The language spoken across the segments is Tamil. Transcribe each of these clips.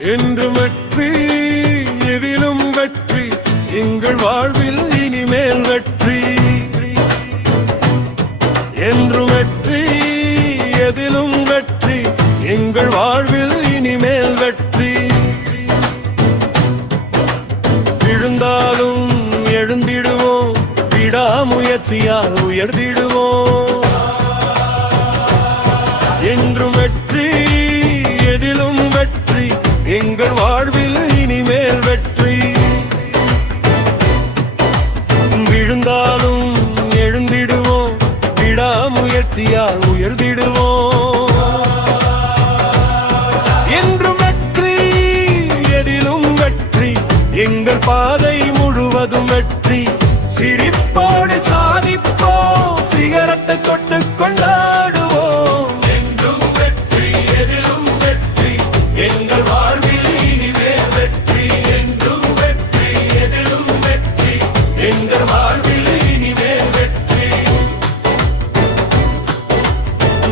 என்றும் வெற்றி, எதிலும் வெற்றி, எங்கள் வாழ்வில் இனிமேல் வெற்றி. என்றும் வெற்றி, எதிலும் வெற்றி, எங்கள் வாழ்வில் இனிமேல் வெற்றி. விழுந்தாலும் எழுந்திடுவோம், விடாமுயற்சியால் உயர்ந்திடுவோம். என்றும் வெற்றி, எதிலும் வெற்றி, எங்கள் வாழ்வில் இனிமேல் வெற்றி. விழுந்தாலும் எழுந்திடுவோம், விடாமுயற்சியால் உயர்ந்திடுவோம். என்றும் வெற்றி, எதிலும் வெற்றி, எங்கள் பாதை முழுவதும் வெற்றி. சிரிப்போடு சாதிப்போம், சிகரத்தை தொட்டு கொண்டாடுவோம். என்றும் வெற்றி, எதிலும் வெற்றி, எங்கள் வாழ்வில் இனிமேல் வெற்றி. என்றும் வெற்றி, எதிலும் வெற்றி, எங்கள் வாழ்வில் இனிமேல் வெற்றி.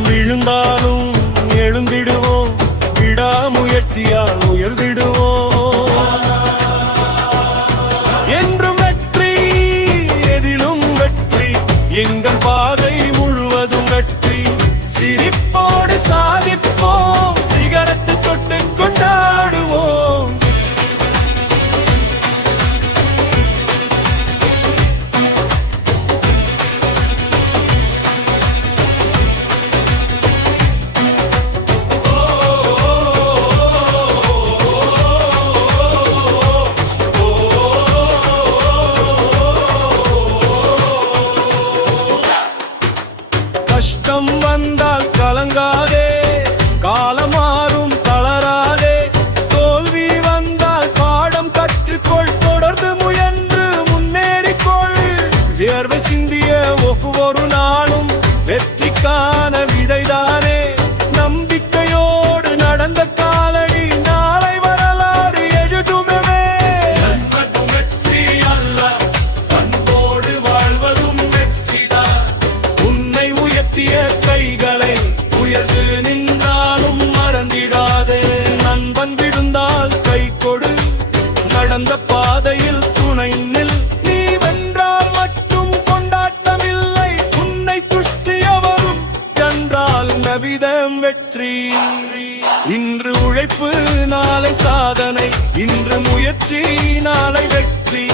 விழுந்தாலும் எழுந்திடுவோம், விடாமுயற்சியால் உயர்ந்திடுவோம். என்றும் வெற்றி, எதிலும் வெற்றி, எங்கள் பாதை முழுவதும் வெற்றி. சிரிப்போடு சாதிப்போம், சிகரத்தை தொட்டு கொண்டாடுவோம். கஷ்டம் வந்தால் கலங்காதே, காலம் மாறும் தளராதே. தோல்வி வந்தால் பாடம் கற்றுக்கொள், தொடர்ந்து முயன்று முன்னேறிக்கொள். வியர்வை சிந்திய ஒவ்வொரு நாளும் வெற்றிக்கான விதைதானே. நம்பிக்கையோடு நடந்த காலடி நாளை வரலாறு எழுதுமே. நண்பனும் வெற்றி அல்ல, அன்போடு வாழ்வதும் வெற்றிதான். உன்னை உயர்த்திய கைகளை உயர்ந்து நின்றாலும் மறந்திடாதே. நண்பன் விழுந்தால் கை கொடு, நடந்த பாதையில் துணை நில். நீ வென்றால் மட்டும் கொண்டாட்டமில்லை, உன்னை துஷ்டியவரும் என்றால் நபிதம் வெற்றி. இன்று உழைப்பு நாளை சாதனை, இன்று முயற்சி நாளை வெற்றி.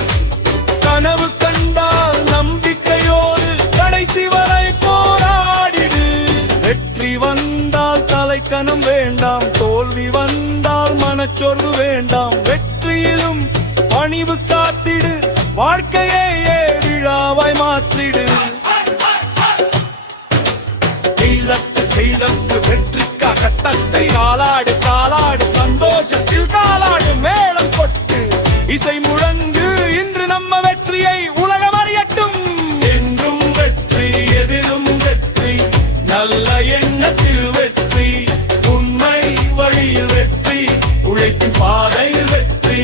கனவு கண்டால் நம்பிக்கையோடு கடைசி வரை போராடிடு. வெற்றி வந்தால் தலைக்கணம் வேண்டாம், தோல்வி வந்தால் மனச்சோர்வு வேண்டாம். வெற்றியிலும் பணிவு காத்திடு, வாழ்க்கையே விழாவாய் மாற்றிடு. வெற்றிக்காக தத்தை காலாடு, காலாடு சந்தோஷத்தில் காலாடு. மேளம் கொட்டு இசை முழங்கு, இன்று நம்ம வெற்றியை உலகம் அறியட்டும். என்றும் வெற்றி, எதிலும் வெற்றி, நல்ல எண்ணத்தில் வெற்றி. உண்மை வழியில் வெற்றி, உழைப்பின் பாதையில் வெற்றி,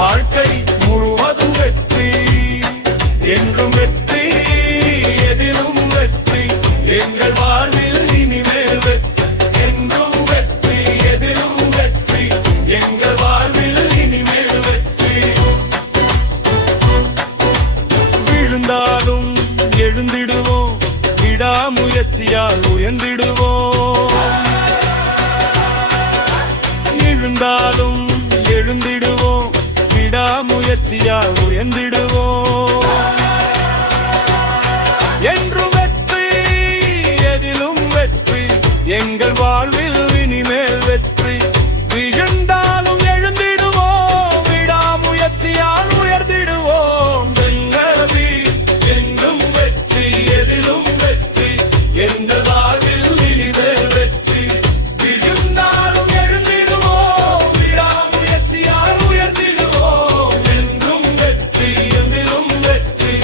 வாழ்க்கை முழுவதும் வெற்றி. என்றும் வெற்றி, எதிலும் வெற்றி, எங்கள் வாழ்வில் இனிமேல் வெற்றி. என்றும் வெற்றி, எதிலும் வெற்றி, எங்கள் வாழ்வில் இனிமேல் வெற்றி. விழுந்தாலும் எழுந்திடுவோம், விடாமுயற்சியால் உயர்ந்திடுவோம். விழுந்தாலும் எழுந்திடுவோம், விடாமுயற்சியால் உயர்ந்திடுவோம். என்றும் வெற்றி, எதிலும் வெற்றி, எங்கள் வாழ்வில் இனிமேல் வெற்றி. விழுந்தாலும் எழுந்திடுவோம், விடாமுயற்சியால் உயர்ந்திடுவோம். வெங்கலவி என்றும் வெற்றி, எதிலும் வெற்றி, எங்கள் வாழ்வில் இனிமேல் வெற்றி. விழுந்தாலும் எழுந்திடுவோம், விடாமுயற்சியால் உயர்ந்திடுவோம். என்றும் வெற்றி, எதிலும் வெற்றி,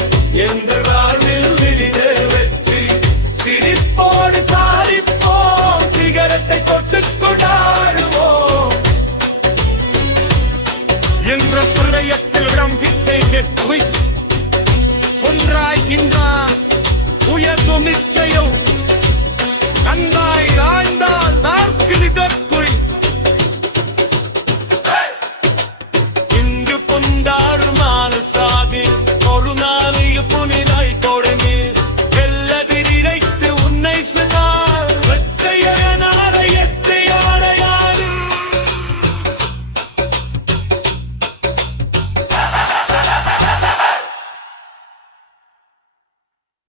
எங்கள் வாழ்வில் இனிமேல் வெற்றி. சிரிப்போடு சாதிப்போம், சிகரத்தை தொட்டு கொண்டாடுவோம். என்ற பிரளயத்தில் இடம்பித்தை வெற்றி ஒன்றாய்கின்றான், உயர்வும் நிச்சயம்